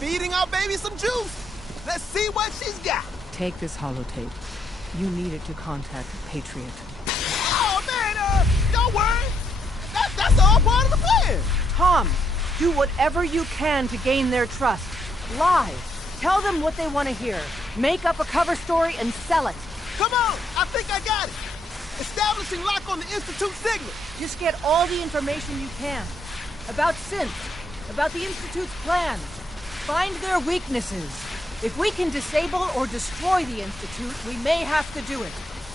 Feeding our baby some juice. Let's see what she's got. Take this holotape. You need it to contact Patriot. Oh, man, don't worry. That's all part of the plan. Tom, do whatever you can to gain their trust. Lie. Tell them what they want to hear. Make up a cover story and sell it. Come on, I think I got it. Establishing lock on the Institute signal. Just get all the information you can. About synth, about the Institute's plans. Find their weaknesses. If we can disable or destroy the Institute, we may have to do it.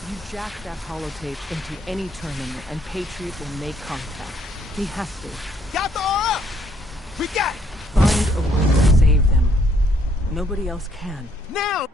You jack that holotape into any terminal and Patriot will make contact. He has to. Got the RL. We got it. Find a way to save them. Nobody else can. Now!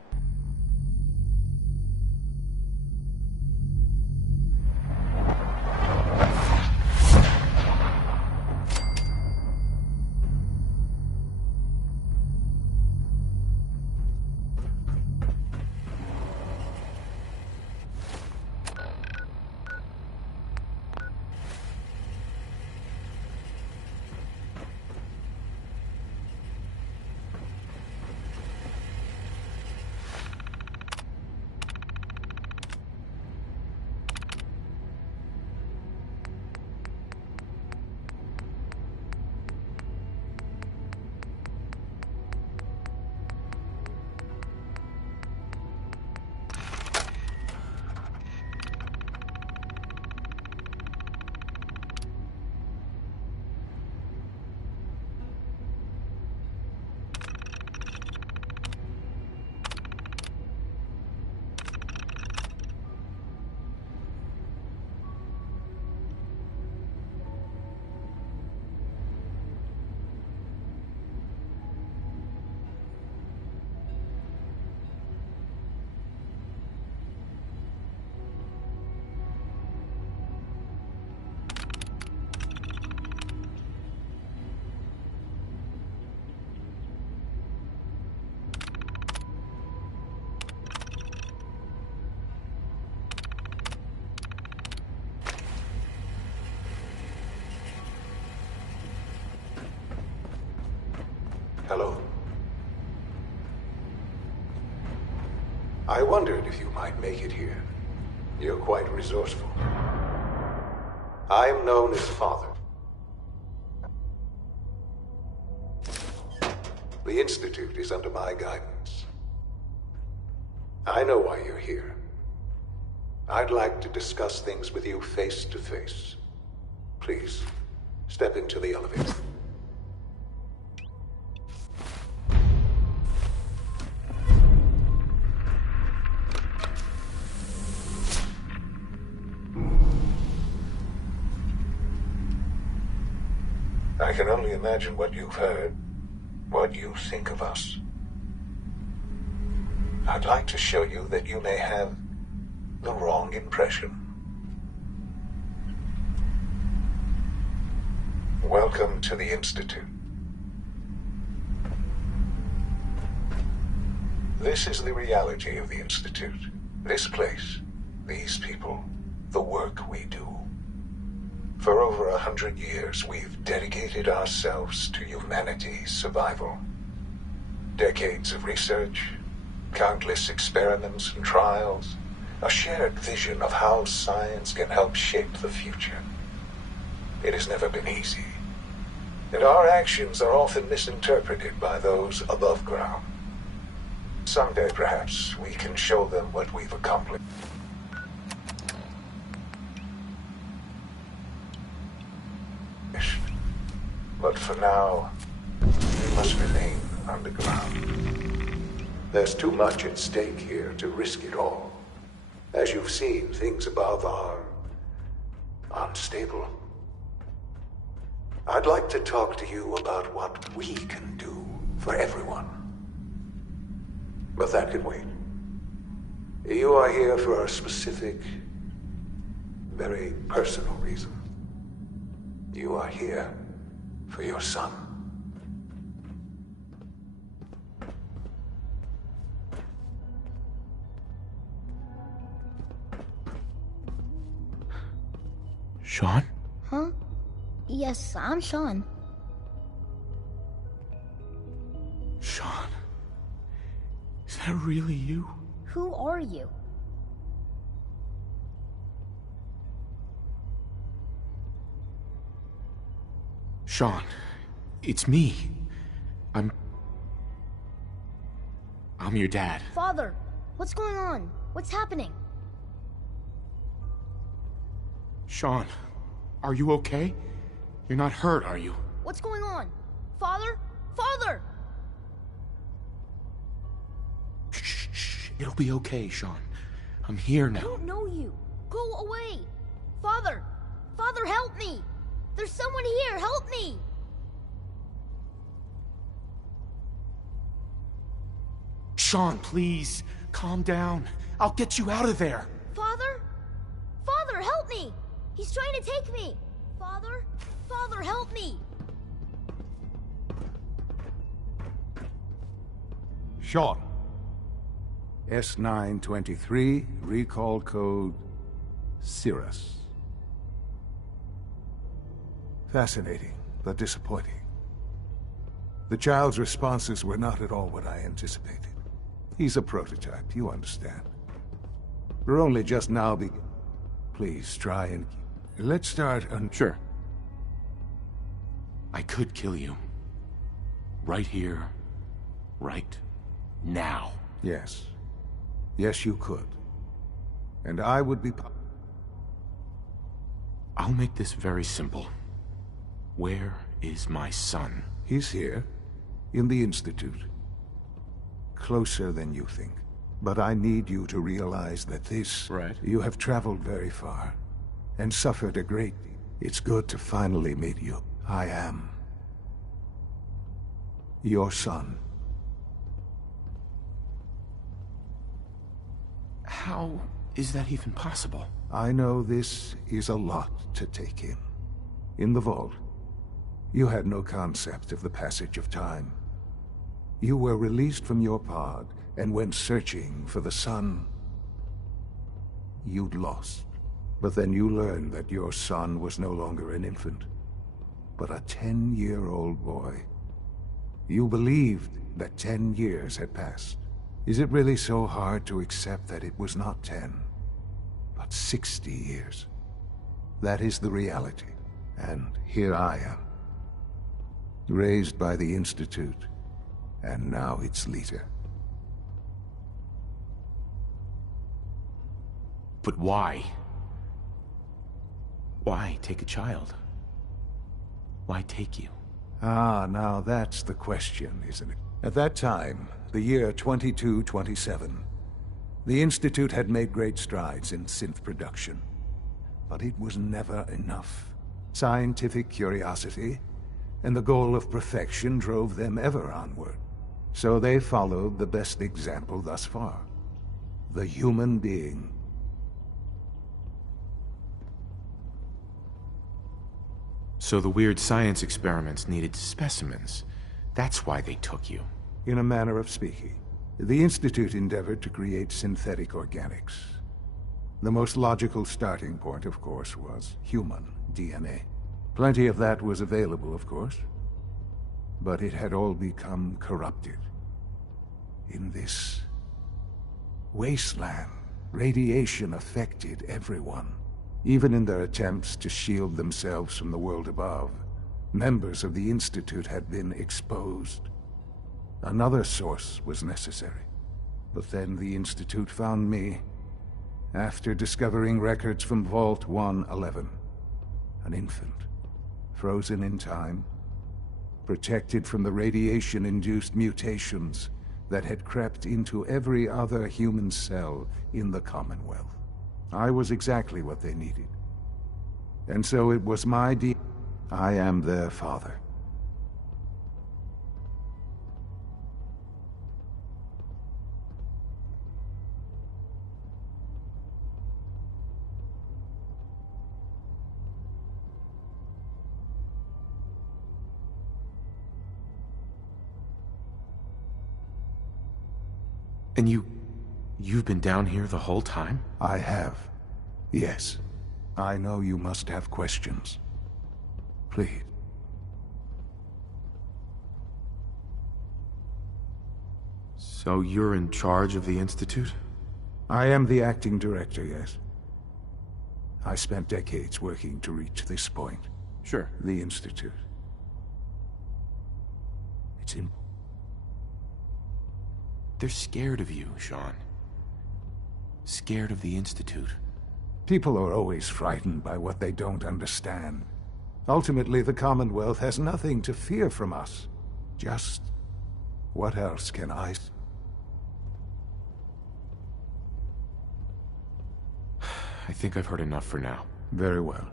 Hello. I wondered if you might make it here. You're quite resourceful. I am known as Father. The Institute is under my guidance. I know why you're here. I'd like to discuss things with you face to face. Please, step into the elevator. I can only imagine what you've heard, what you think of us. I'd like to show you that you may have the wrong impression. Welcome to the Institute. This is the reality of the Institute. This place, these people, the work we do. For over 100 years, we've dedicated ourselves to humanity's survival. Decades of research, countless experiments and trials, a shared vision of how science can help shape the future. It has never been easy, and our actions are often misinterpreted by those above ground. Someday, perhaps, we can show them what we've accomplished. But for now, we must remain underground. There's too much at stake here to risk it all. As you've seen, things above are unstable. I'd like to talk to you about what we can do for everyone. But that can wait. You are here for a specific, very personal reason. You are here for your son. Sean? Huh? Yes, I'm Sean. that really you? Who are you? Sean, it's me. I'm your dad. Father, what's going on? What's happening? Sean, are you okay? You're not hurt, are you? What's going on? Father? Father! Shh. It'll be okay, Sean. I'm here now. I don't know you. Go away. Father! Father, help me! There's someone here, help me! Sean, please, calm down. I'll get you out of there. Father? Father, help me! He's trying to take me! Father? Father, help me! Sean. S923, recall code Cirrus. Fascinating, but disappointing. The child's responses were not at all what I anticipated. He's a prototype, you understand. We're only just now Please try and... Let's start on... Sure. I could kill you. Right here. Right now. Yes. Yes, you could. And I would be... I'll make this very simple. Where is my son? He's here. In the Institute. Closer than you think. But I need you to realize that this... Right. You have traveled very far. And suffered a great... It's good to finally meet you. I am... your son. How is that even possible? I know this is a lot to take in. In the vault, you had no concept of the passage of time. You were released from your pod and went searching for the son you'd lost. But then you learned that your son was no longer an infant, but a 10-year-old boy. You believed that 10 years had passed. Is it really so hard to accept that it was not 10, but 60 years? That is the reality. And here I am, raised by the Institute, and now its leader. But why? Why take a child? Why take you? Ah, now that's the question, isn't it? At that time, the year 2227, the Institute had made great strides in synth production. But it was never enough. Scientific curiosity and the goal of perfection drove them ever onward. So they followed the best example thus far. The human being. So the weird science experiments needed specimens. That's why they took you. In a manner of speaking, the Institute endeavored to create synthetic organics. The most logical starting point, of course, was human DNA. Plenty of that was available, of course. But it had all become corrupted. In this wasteland, radiation affected everyone. Even in their attempts to shield themselves from the world above, members of the Institute had been exposed. Another source was necessary. But then the Institute found me, after discovering records from Vault 111. An infant, frozen in time, protected from the radiation-induced mutations that had crept into every other human cell in the Commonwealth. I was exactly what they needed. And so it was my I am their father. And you've been down here the whole time? I have. Yes. I know you must have questions. Please. So you're in charge of the Institute? I am the acting director, yes. I spent decades working to reach this point. Sure. The Institute. It's in... They're scared of you, Sean. Scared of the Institute. People are always frightened by what they don't understand. Ultimately, the Commonwealth has nothing to fear from us. Just... what else can I... I think I've heard enough for now. Very well.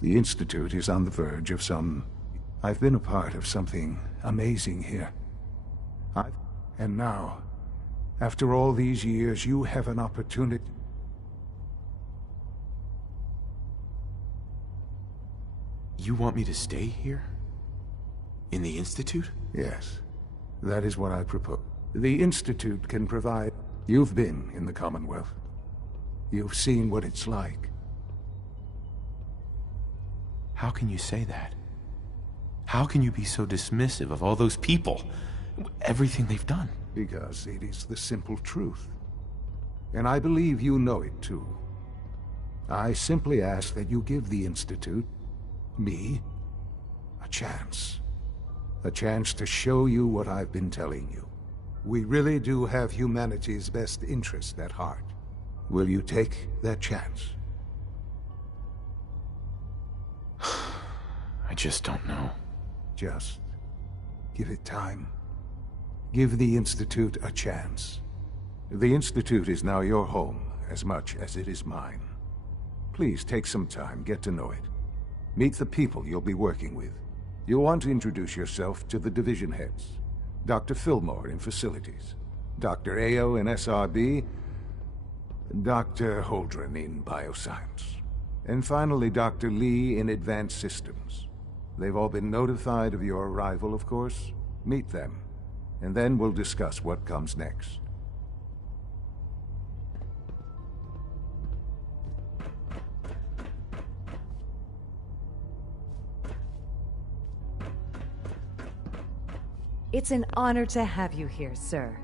The Institute is on the verge of some... I've been a part of something amazing here. And now, after all these years, you have an opportunity... You want me to stay here? In the Institute? Yes. That is what I propose. The Institute can provide... You've been in the Commonwealth. You've seen what it's like. How can you say that? How can you be so dismissive of all those people? Everything they've done? Because it is the simple truth. And I believe you know it too. I simply ask that you give the Institute, me, a chance. A chance to show you what I've been telling you. We really do have humanity's best interest at heart. Will you take that chance? I just don't know. Just give it time. Give the Institute a chance. The Institute is now your home as much as it is mine. Please take some time, get to know it. Meet the people you'll be working with. You'll want to introduce yourself to the division heads. Dr. Fillmore in Facilities, Dr. Ayo in SRB, Dr. Holdren in Bioscience, and finally Dr. Lee in Advanced Systems. They've all been notified of your arrival, of course. Meet them, and then we'll discuss what comes next. It's an honor to have you here, sir.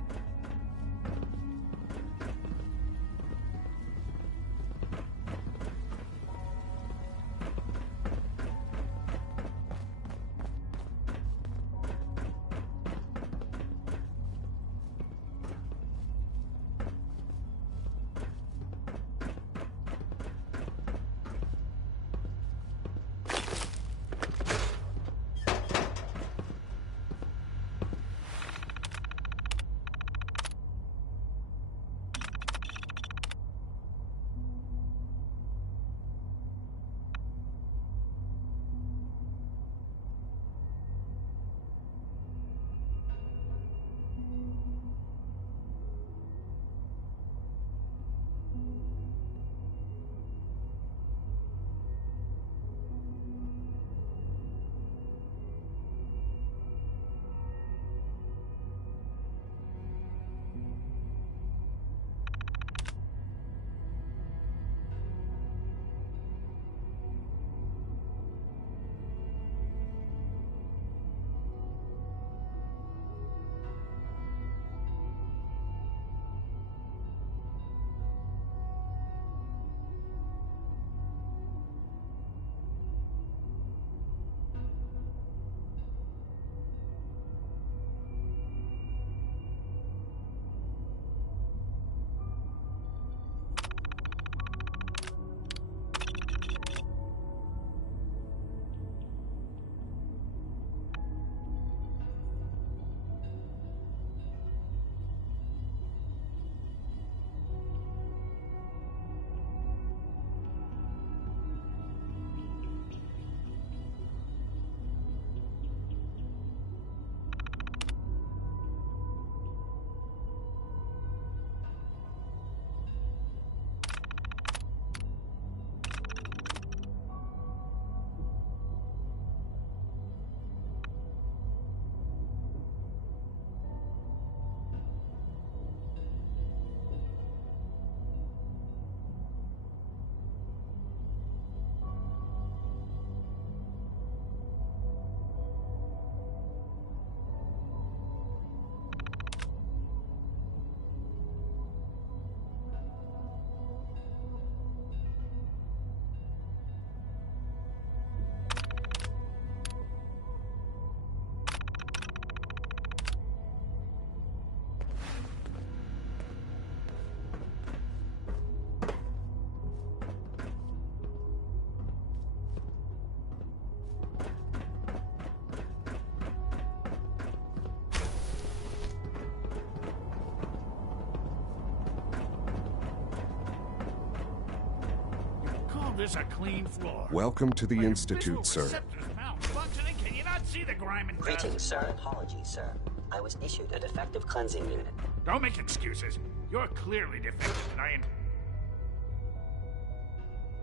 this a clean floor. Welcome to the Institute, sir. Receptor's malfunctioning. Can you not see the grime and dust? Greetings, sir. Apologies, sir. I was issued a defective cleansing unit. Don't make excuses. You're clearly defective, and I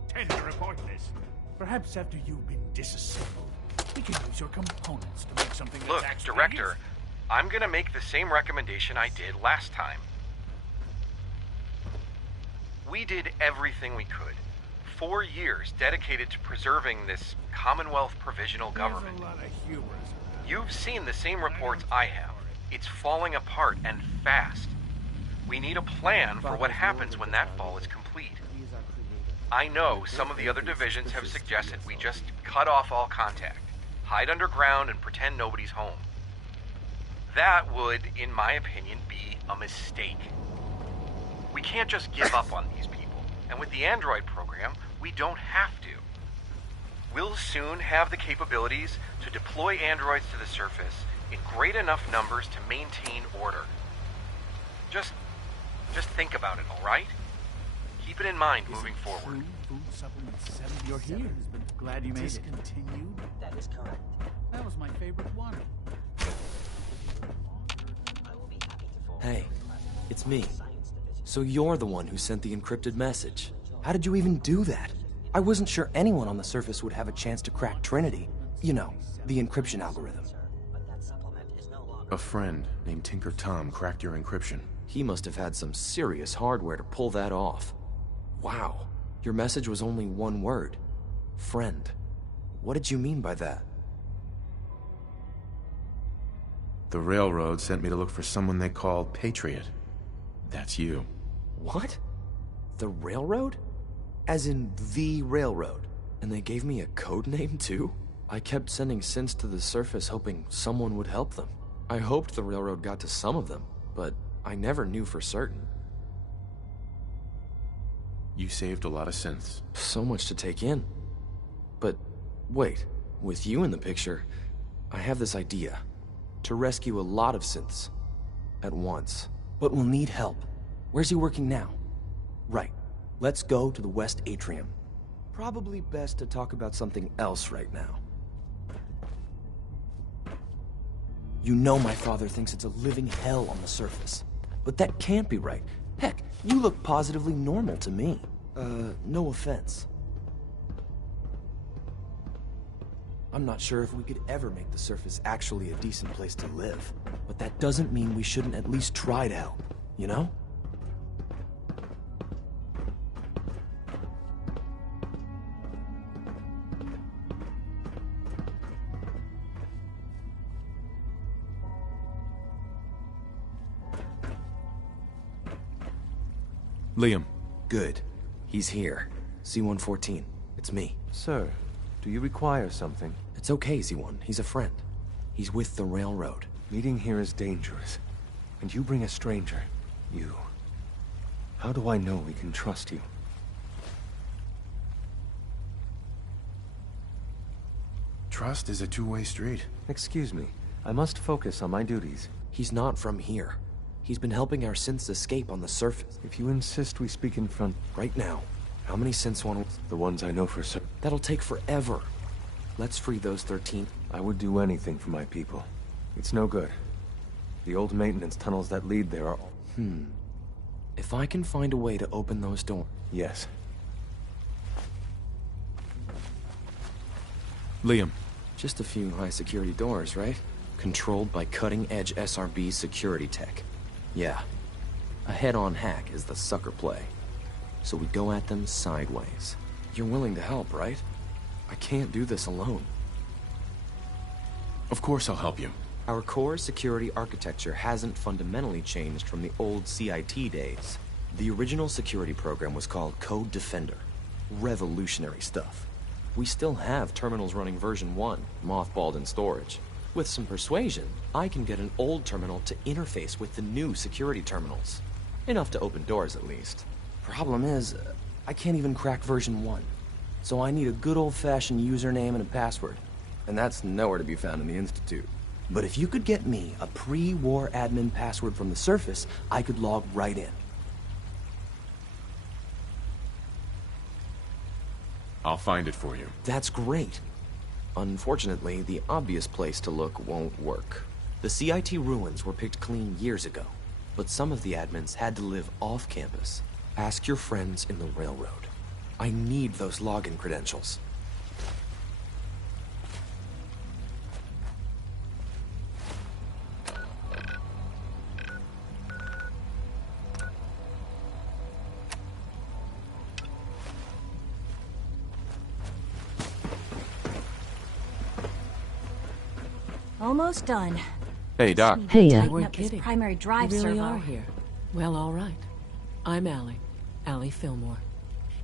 intend to report this. Perhaps after you've been disassembled, we can use your components to make something that's Look, actually Director, I'm gonna make the same recommendation I did last time. We did everything we could. 4 years dedicated to preserving this Commonwealth Provisional Government. There's a lot of hubris around. You've seen the same reports I have. It's falling apart and fast. We need a plan for what happens when that fall is complete. I know some of the other divisions have suggested we just cut off all contact, hide underground, and pretend nobody's home. That would, in my opinion, be a mistake. We can't just give up on these people, and with the android program, we don't have to. We'll soon have the capabilities to deploy androids to the surface in great enough numbers to maintain order. Just think about it, all right? Keep it in mind moving forward. Food supplement 7. You're here. Glad you made it. Discontinued? That is correct. That was my favorite one. I will be happy to forward Hey, it's me. Science Division. So you're the one who sent the encrypted message. How did you even do that? I wasn't sure anyone on the surface would have a chance to crack Trinity. You know, the encryption algorithm. But that supplement is no longer... A friend named Tinker Tom cracked your encryption. He must have had some serious hardware to pull that off. Wow, your message was only one word. Friend. What did you mean by that? The Railroad sent me to look for someone they called Patriot. That's you. What? The Railroad? As in the Railroad? And they gave me a code name too? I kept sending synths to the surface hoping someone would help them. I hoped the Railroad got to some of them, but I never knew for certain. You saved a lot of synths. So much to take in. But wait, with you in the picture, I have this idea. To rescue a lot of synths. At once. But we'll need help. Where's he working now? Right. Let's go to the West Atrium. Probably best to talk about something else right now. You know my father thinks it's a living hell on the surface. But that can't be right. Heck, you look positively normal to me. No offense. I'm not sure if we could ever make the surface actually a decent place to live. But that doesn't mean we shouldn't at least try to help, you know? Liam. Good. He's here. C-114. It's me. Sir, do you require something? It's okay, Z1. He's a friend. He's with the Railroad. Meeting here is dangerous. And you bring a stranger. You. How do I know we can trust you? Trust is a two-way street. Excuse me. I must focus on my duties. He's not from here. He's been helping our synths escape on the surface. If you insist we speak in front... Right now. How many synths want... The ones I know for certain. That'll take forever. Let's free those 13. I would do anything for my people. It's no good. The old maintenance tunnels that lead there are... If I can find a way to open those doors... Yes. Liam. Just a few high-security doors, right? Controlled by cutting-edge SRB security tech. Yeah. A head-on hack is the sucker play. So we go at them sideways. You're willing to help, right? I can't do this alone. Of course I'll help you. Our core security architecture hasn't fundamentally changed from the old CIT days. The original security program was called Code Defender. Revolutionary stuff. We still have terminals running version 1, mothballed in storage. With some persuasion, I can get an old terminal to interface with the new security terminals. Enough to open doors, at least. Problem is, I can't even crack version 1. So I need a good old-fashioned username and a password. And that's nowhere to be found in the Institute. But if you could get me a pre-war admin password from the surface, I could log right in. I'll find it for you. That's great. Unfortunately, the obvious place to look won't work. The CIT ruins were picked clean years ago, but some of the admins had to live off campus. Ask your friends in the railroad. I need those login credentials. Almost done. Hey, Doc. Hey, You weren't this kidding. primary drive You really servo. are here. Well, all right. I'm Allie Fillmore.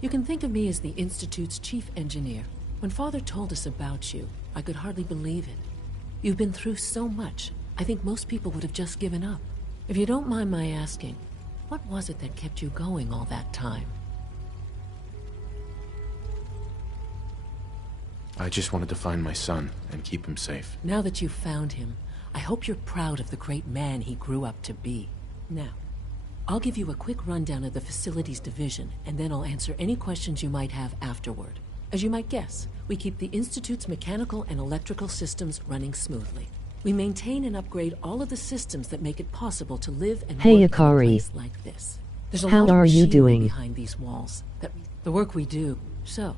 You can think of me as the Institute's chief engineer. When Father told us about you, I could hardly believe it. You've been through so much, I think most people would have just given up. If you don't mind my asking, what was it that kept you going all that time? I just wanted to find my son and keep him safe. Now that you've found him, I hope you're proud of the great man he grew up to be. Now, I'll give you a quick rundown of the facilities division, and then I'll answer any questions you might have afterward. As you might guess, we keep the Institute's mechanical and electrical systems running smoothly. We maintain and upgrade all of the systems that make it possible to live and Hey, work in a Akari. place like this. There's a How lot of are you machinery doing? behind these walls. The work we do. So,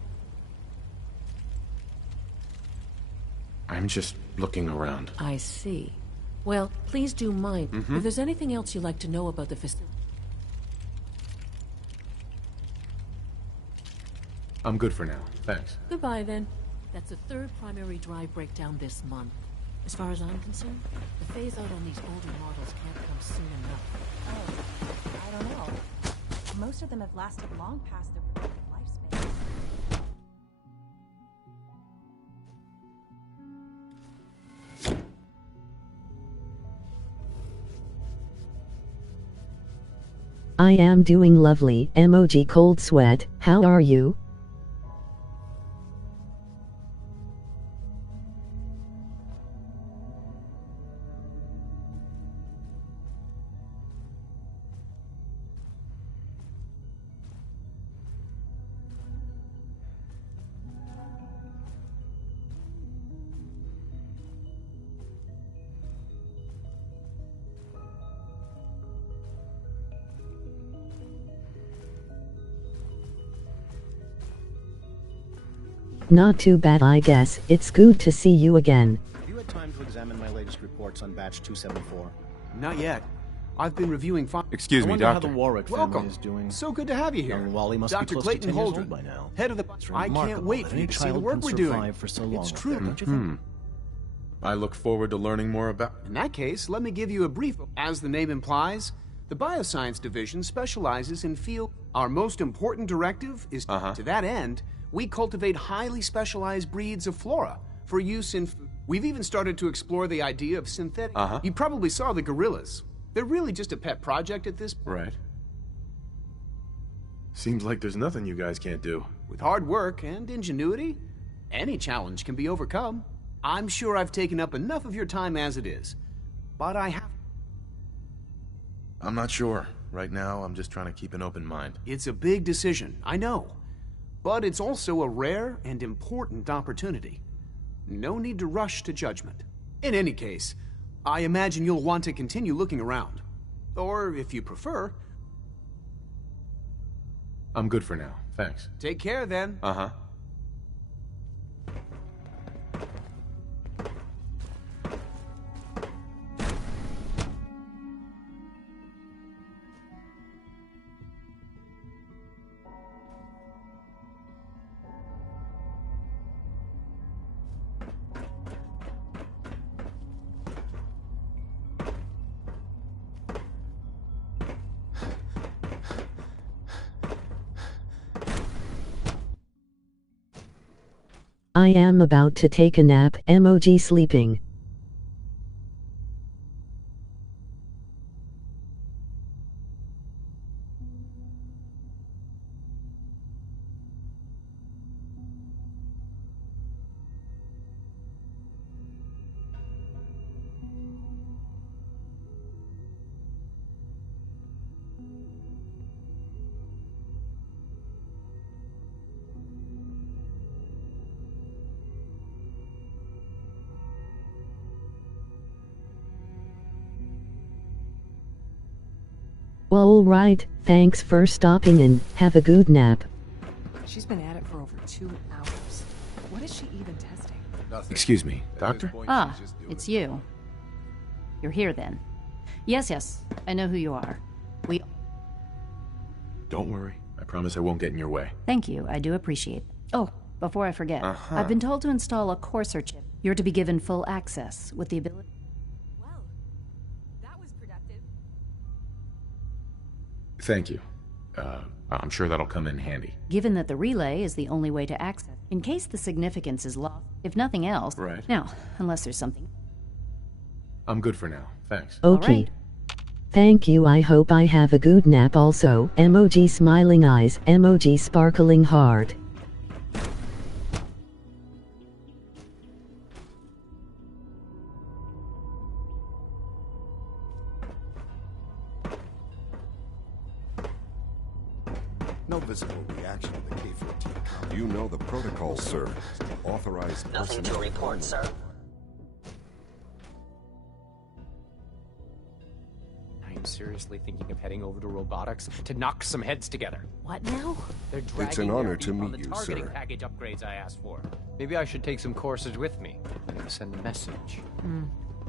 I'm just looking around. I see. Well, please do mind Mhm. if there's anything else you'd like to know about the facility. I'm good for now. Thanks. Goodbye, then. That's the third primary drive breakdown this month. As far as I'm concerned, the phase-out on these older models can't come soon enough. Oh, I don't know. Most of them have lasted long past their productive lifespan. I am doing lovely. Emoji cold sweat. How are you? Not too bad, I guess. It's good to see you again. Have you had time to examine my latest reports on batch 274? Not yet. I've been reviewing Excuse I me, wonder Doctor. how the Warwick family Welcome. is doing. So good to have you here. Young Wally must Dr. be close Clayton to 10 years Holdren, old by now. head of the... It's I can't remarkable wait that for you any to see the child work can we're doing. survive for so long It's up true, there, don't you think? I look forward to learning more about... In that case, let me give you a brief... As the name implies, the Bioscience Division specializes in field... Our most important directive is, to that end, we cultivate highly specialized breeds of flora for use in... We've even started to explore the idea of synthetic... You probably saw the gorillas. They're really just a pet project at this point. Right. Seems like there's nothing you guys can't do. With hard work and ingenuity, any challenge can be overcome. I'm sure I've taken up enough of your time as it is, but I have... I'm not sure. Right now, I'm just trying to keep an open mind. It's a big decision, I know. But it's also a rare and important opportunity. No need to rush to judgment. In any case, I imagine you'll want to continue looking around. Or, if you prefer... I'm good for now. Thanks. Take care, then. I am about to take a nap. Emoji sleeping. Well, alright, thanks for stopping in. Have a good nap. She's been at it for over 2 hours. What is she even testing? Excuse me, doctor? Ah, it's you. You're here then. Yes, I know who you are. Don't worry. I promise I won't get in your way. Thank you, I do appreciate it. Oh, before I forget, I've been told to install a Courser chip. You're to be given full access with the ability... Well, that was productive. Thank you. I'm sure that'll come in handy. Given that the relay is the only way to access, in case the significance is lost, if nothing else... Right. Now, unless there's something... I'm good for now. Thanks. Okay. Thank you. I hope I have a good nap also. Emoji smiling eyes. Emoji sparkling heart. No visible reaction to the K-14. You know the protocol, sir. Authorized Nothing to report, sir. I'm seriously thinking of heading over to robotics to knock some heads together. What now? They're dragging It's an honor their to feet on meet the you, targeting sir. package upgrades I asked for. Maybe I should take some courses with me. I'm gonna send a message.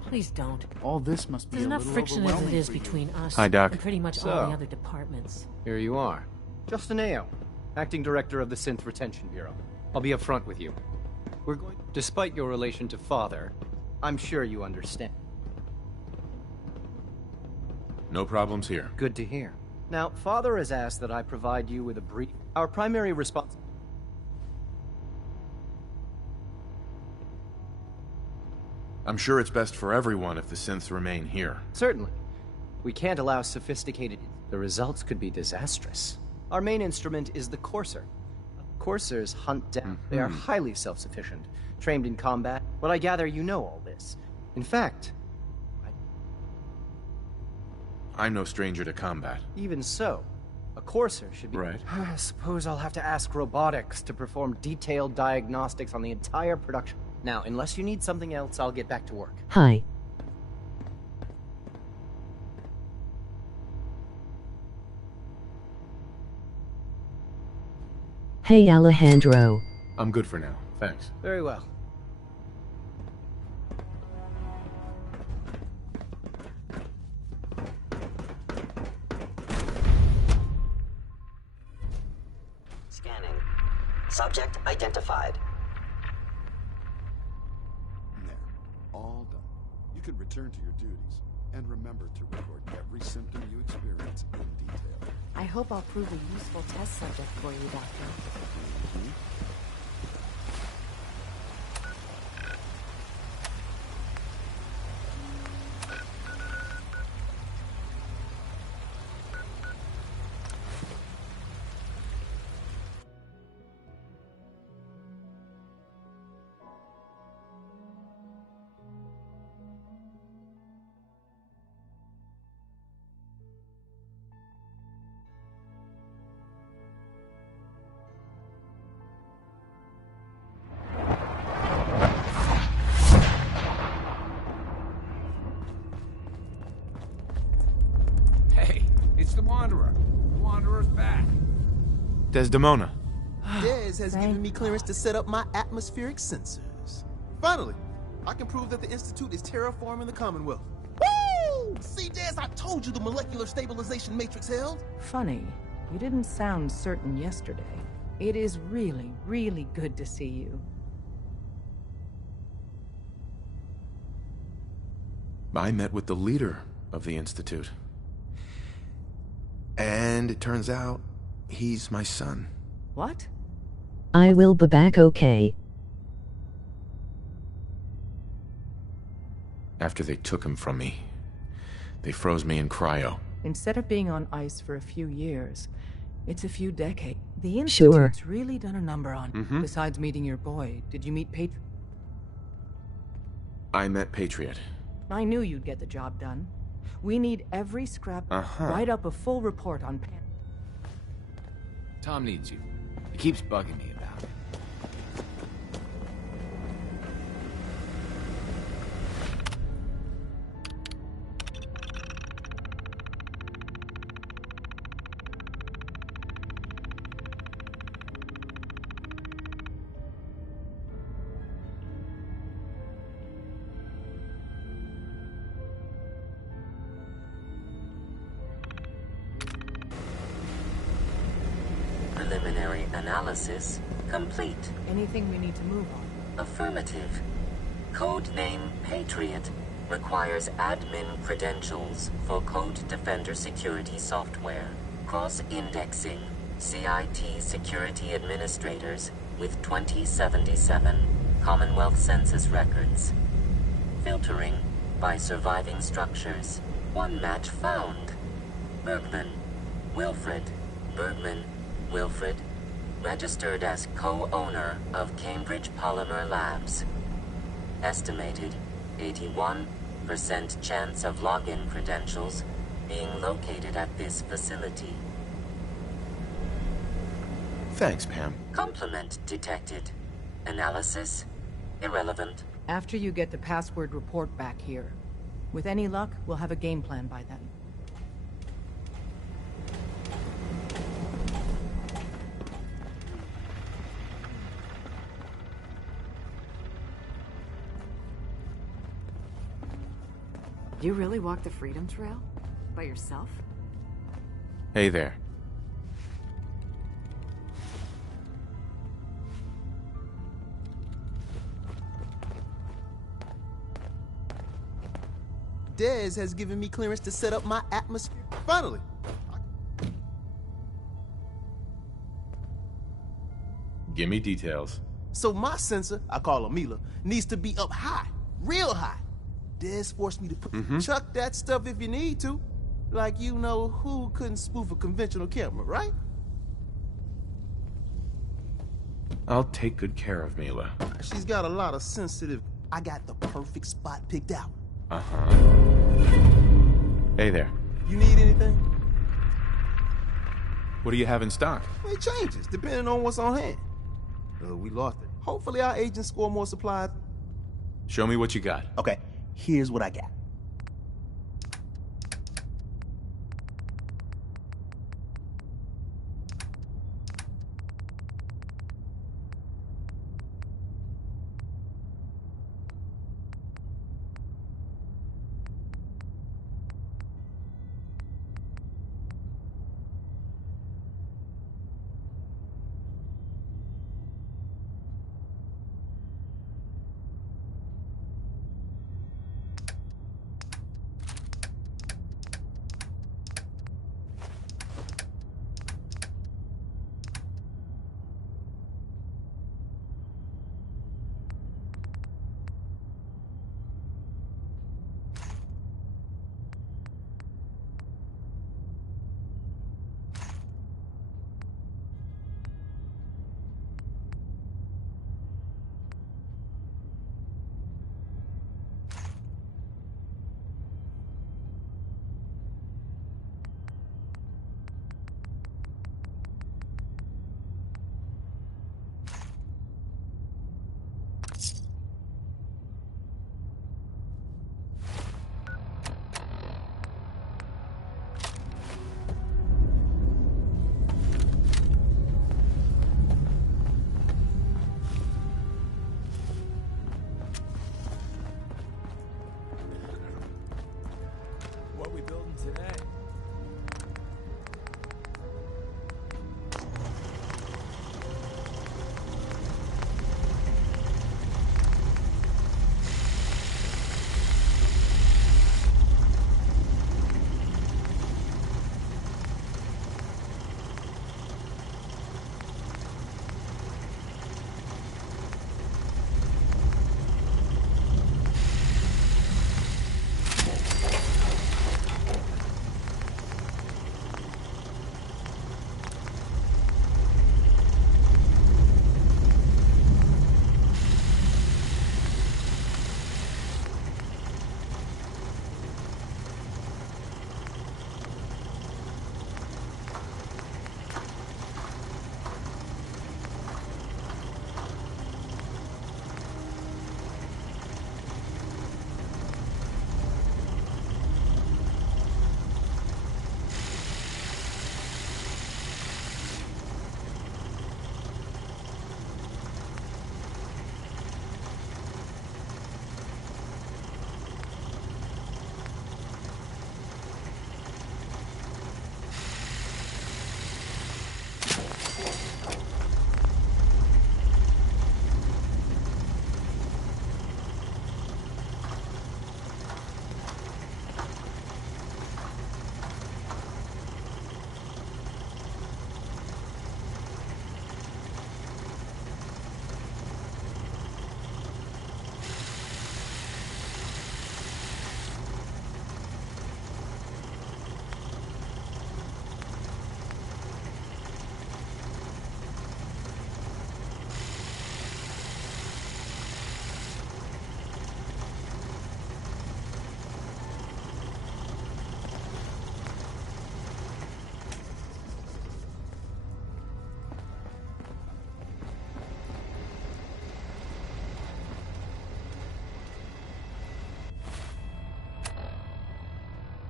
Please don't. All this must be There's a enough little friction as it overwhelming is for you. between us Hi, Doc. and pretty much all So, the other departments. Here you are. Justin Ayo, Acting Director of the Synth Retention Bureau. I'll be upfront with you. We're going... Despite your relation to Father, I'm sure you understand. No problems here. Good to hear. Now, Father has asked that I provide you with a brief... Our primary response... I'm sure it's best for everyone if the synths remain here. Certainly. We can't allow sophisticated... The results could be disastrous. Our main instrument is the Courser. Coursers hunt down. They are highly self-sufficient, trained in combat. But I gather you know all this. In fact... I'm no stranger to combat. Even so, a Courser should be... Right. I suppose I'll have to ask robotics to perform detailed diagnostics on the entire production. Now, unless you need something else, I'll get back to work. Hi. Hey Alejandro. I'm good for now. Thanks. Very well. Scanning. Subject identified. There. All done. You can return to your duties. And remember to record every symptom you experience in detail. I hope I'll prove a useful test subject for you, Doctor. Hey, it's the Wanderer. The Wanderer's back. Desdemona. Dez has given me clearance to set up my atmospheric sensors. Finally, I can prove that the Institute is terraforming the Commonwealth. Woo! See, Dez, I told you the molecular stabilization matrix held. Funny, you didn't sound certain yesterday. It is really, really good to see you. I met with the leader of the Institute. And it turns out, he's my son. What? I will be back, okay? After they took him from me, they froze me in cryo. Instead of being on ice for a few years, it's a few decades. The Sure. Institute's really done a number on. Besides meeting your boy, did you meet Patriot? I met Patriot. I knew you'd get the job done. We need every scrap. Write up a full report on Pan. Tom needs you. He keeps bugging me about it. Preliminary analysis complete. Anything we need to move on? Affirmative. Codename Patriot requires admin credentials for Code Defender security software. Cross-indexing CIT security administrators with 2077 Commonwealth Census records. Filtering by surviving structures. One match found. Bergman. Wilfred. Bergman. Wilfred. Registered as co-owner of Cambridge Polymer Labs. Estimated 81% chance of login credentials being located at this facility. Thanks, Pam. Complement detected. Analysis irrelevant. After you get the password report back here. With any luck, we'll have a game plan by then. You really walked the Freedom Trail? By yourself? Hey there. Dez has given me clearance to set up my atmosphere. Finally! Give me details. So my sensor, I call her Mila, needs to be up high, real high. Dez forced me to chuck that stuff if you need to. Like you know who couldn't spoof a conventional camera, right? I'll take good care of Mila. She's got a lot of sensitive... I got the perfect spot picked out. Uh-huh. Hey there. You need anything? What do you have in stock? It changes, depending on what's on hand. We lost it. Hopefully our agents score more supplies. Show me what you got. Okay, here's what I got.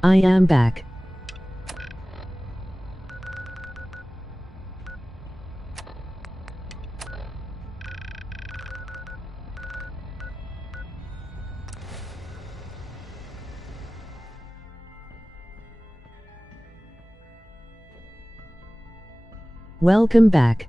I am back. Welcome back.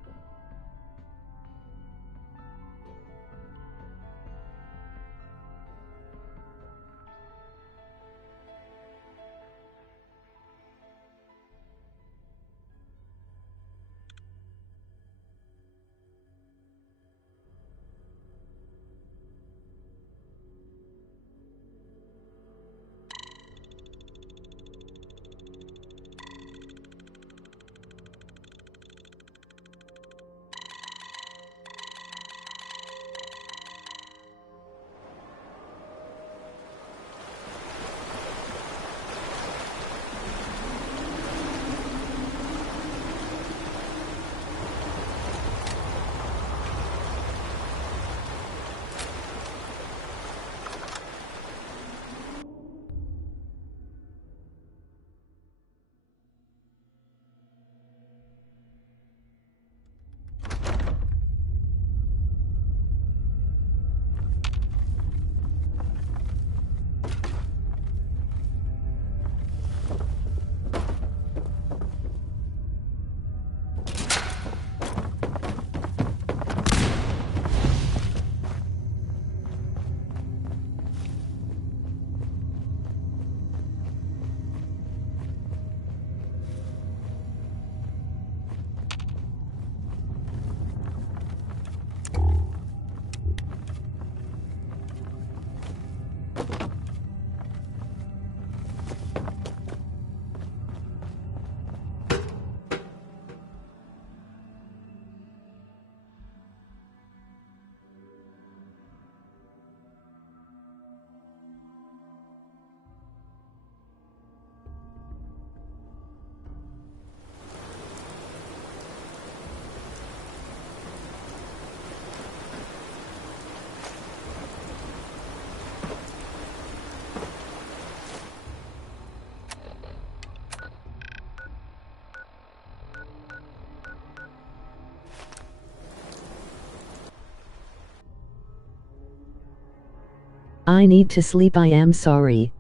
I need to sleep. I am sorry.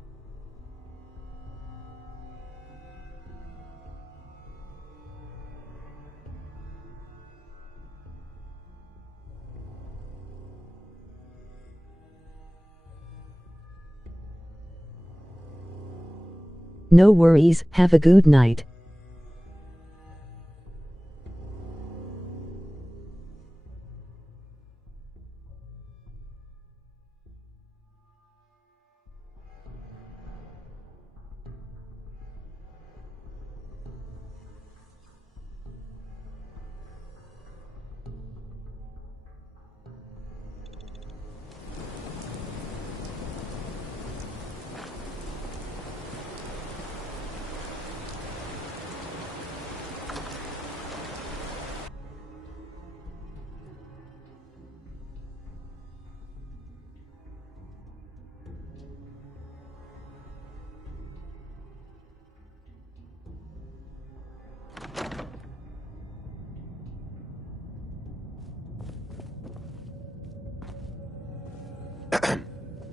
No worries, have a good night.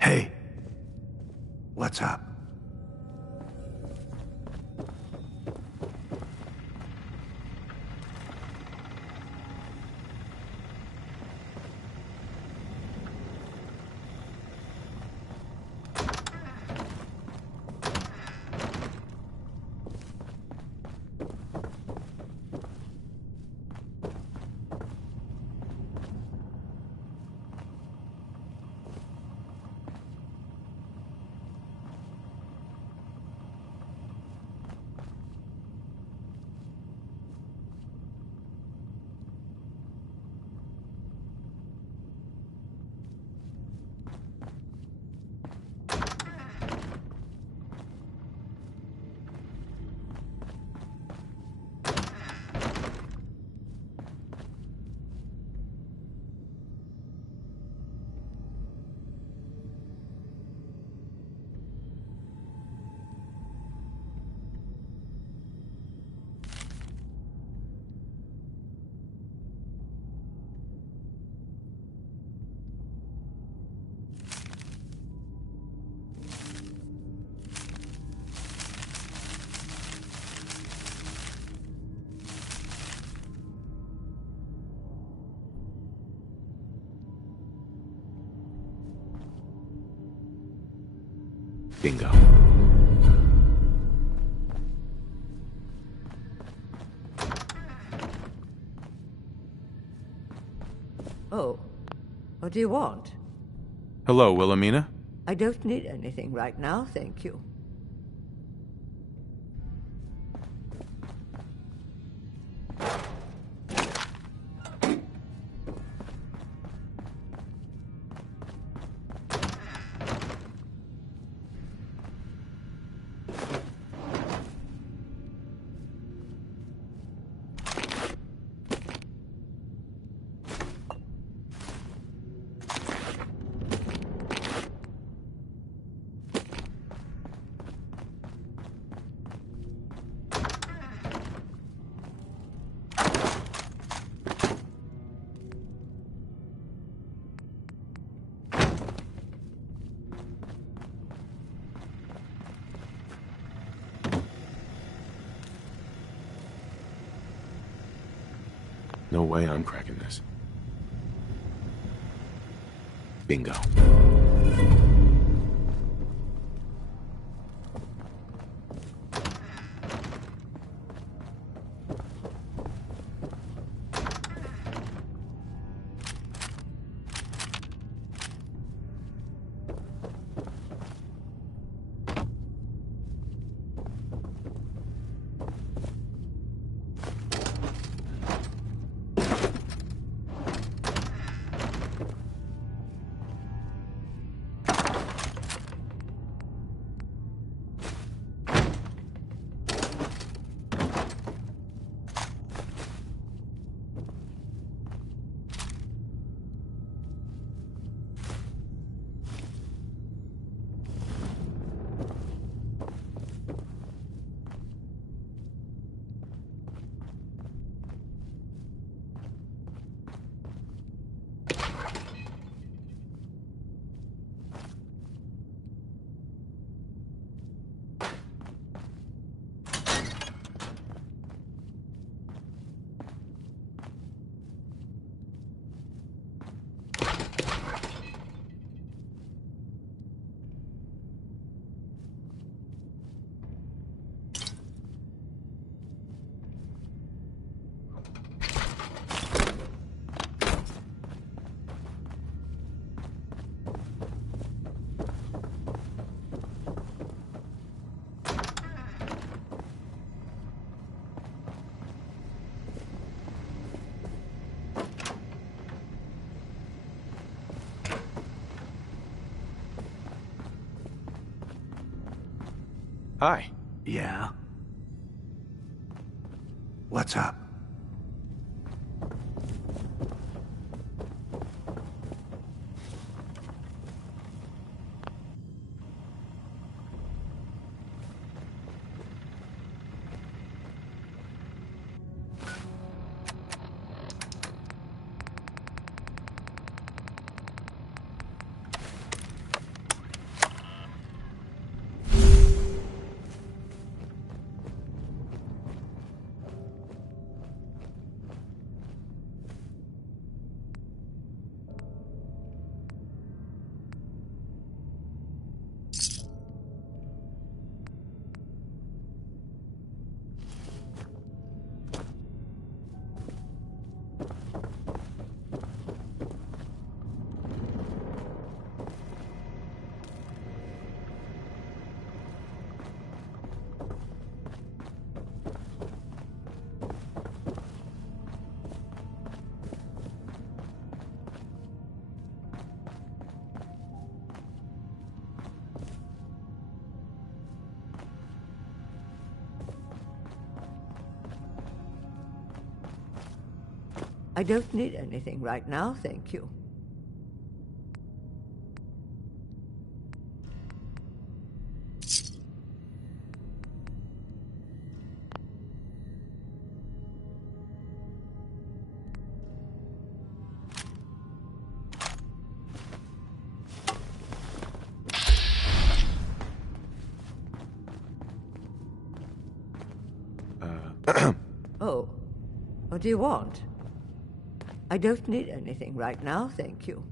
Hey. What's up? Bingo. Oh. What do you want? Hello, Wilhelmina? I don't need anything right now, thank you. No way I'm cracking this. Bingo. Hi. Yeah? What's up? I don't need anything right now, thank you. Oh, what do you want? I don't need anything right now, thank you.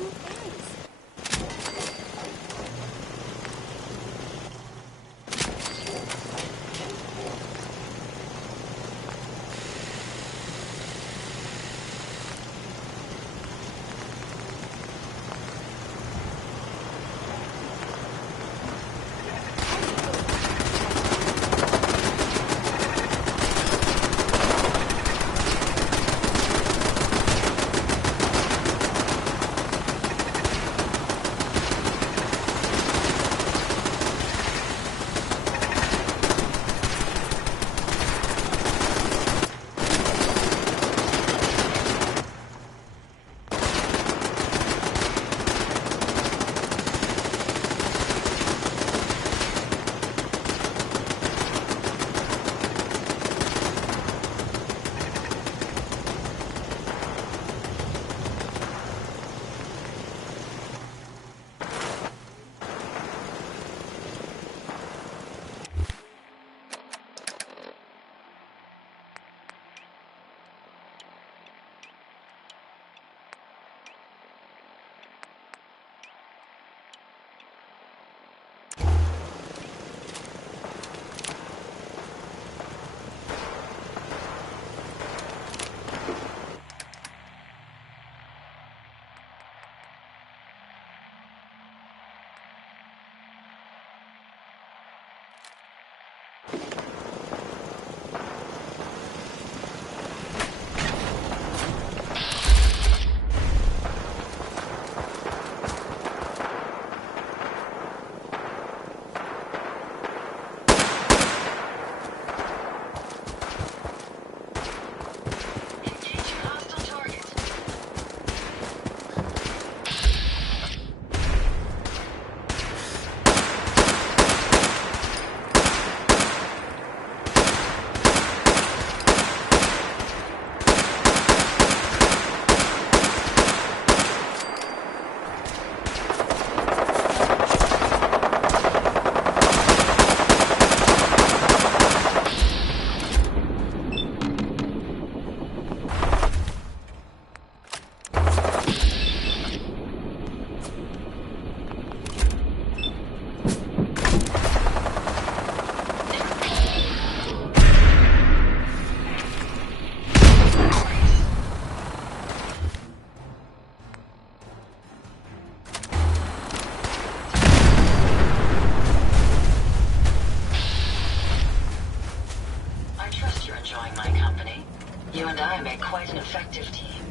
truth is. You and I make quite an effective team.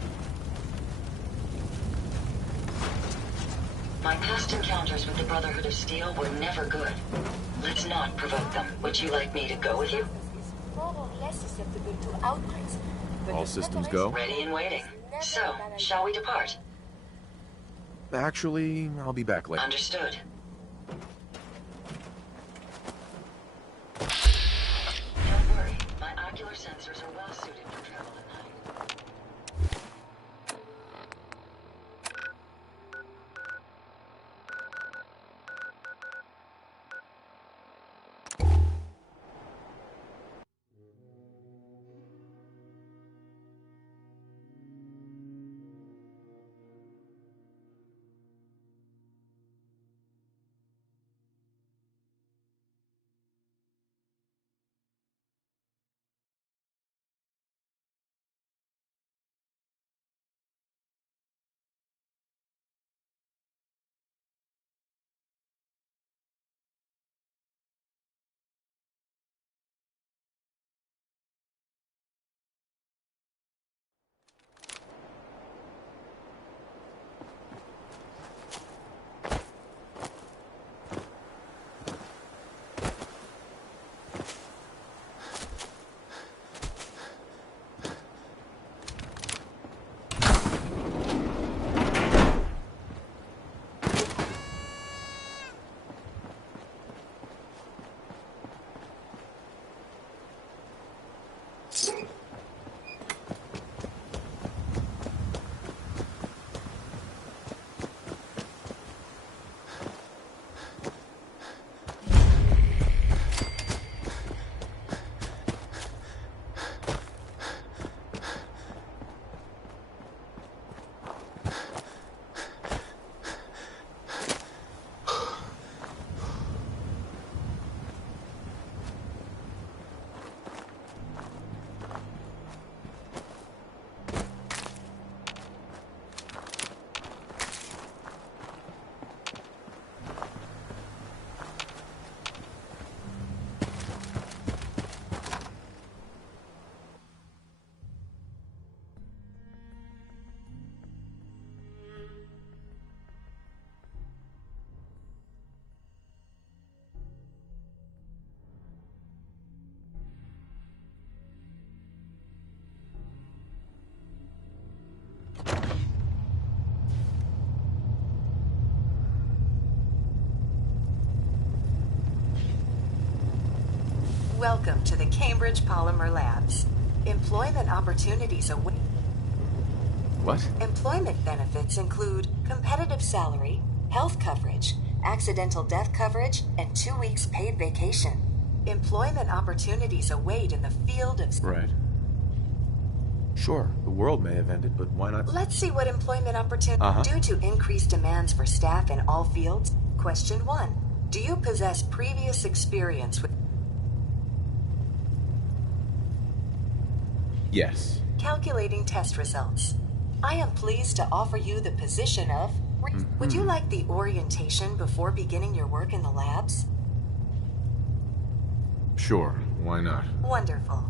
My past encounters with the Brotherhood of Steel were never good. Let's not provoke them. Would you like me to go with you? More or less susceptible to outbreaks. All systems go? Ready and waiting. So, shall we depart? Actually, I'll be back later. Understood. Don't worry, my ocular sensors are well suited for travel at night. Welcome to the Cambridge Polymer Labs. Employment opportunities await. What? Employment benefits include competitive salary, health coverage, accidental death coverage, and 2 weeks paid vacation. Employment opportunities await in the field of... Right. Sure, the world may have ended, but why not? Let's see what employment opportunities... Due to increased demands for staff in all fields, question 1. Do you possess previous experience with... Yes. Calculating test results. I am pleased to offer you the position of... Would you like the orientation before beginning your work in the labs? Sure, why not? Wonderful.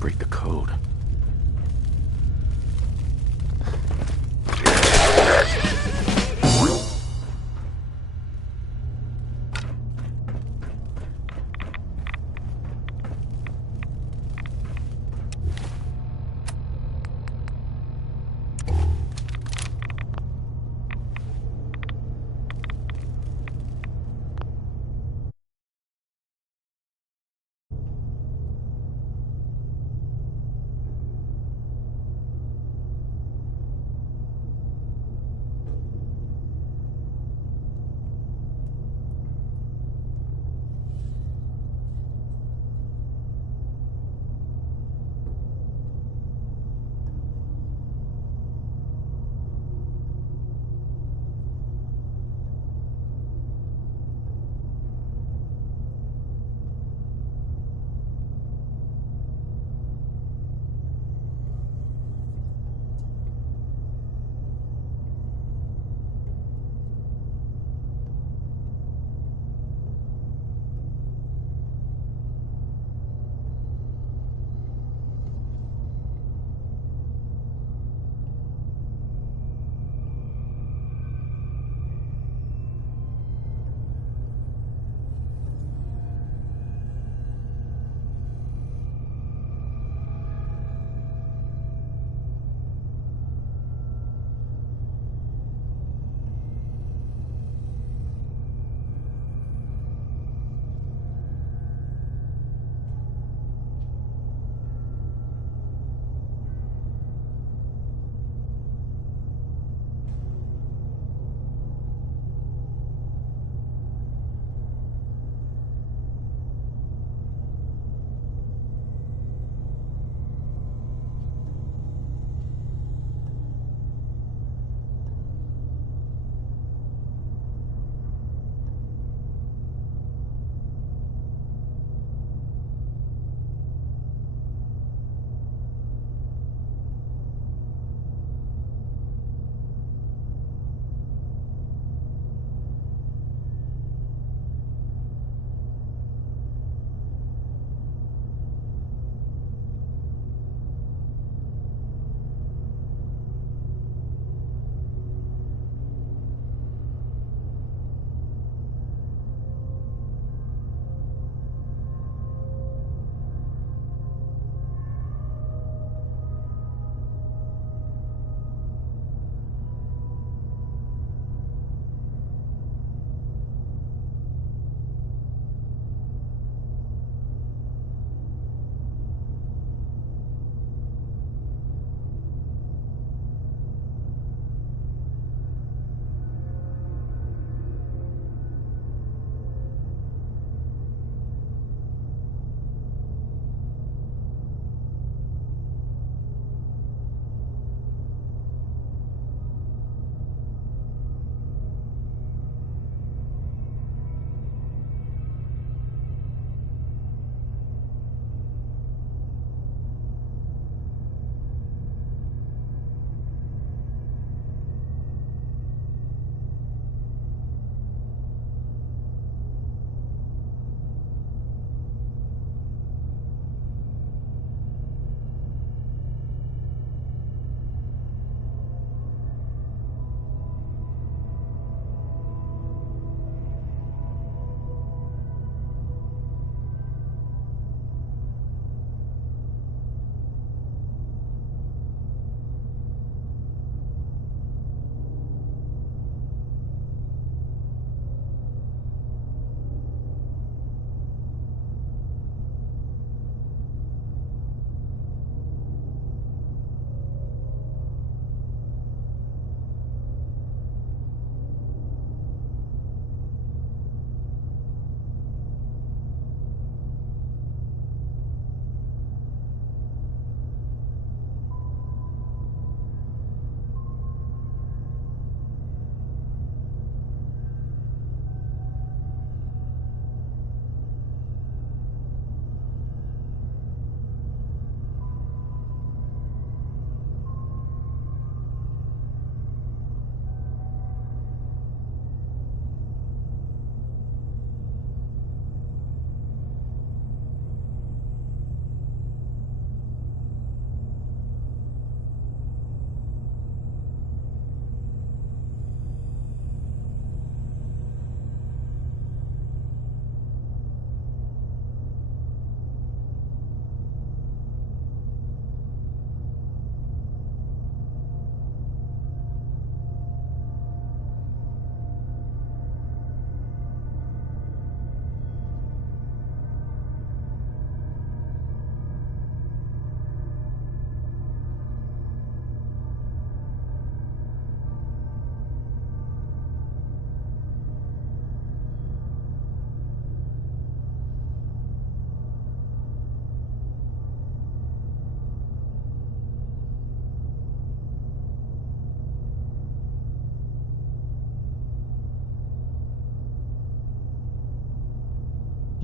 Break the code.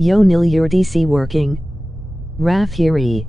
Yo nil your DC working. Raf here.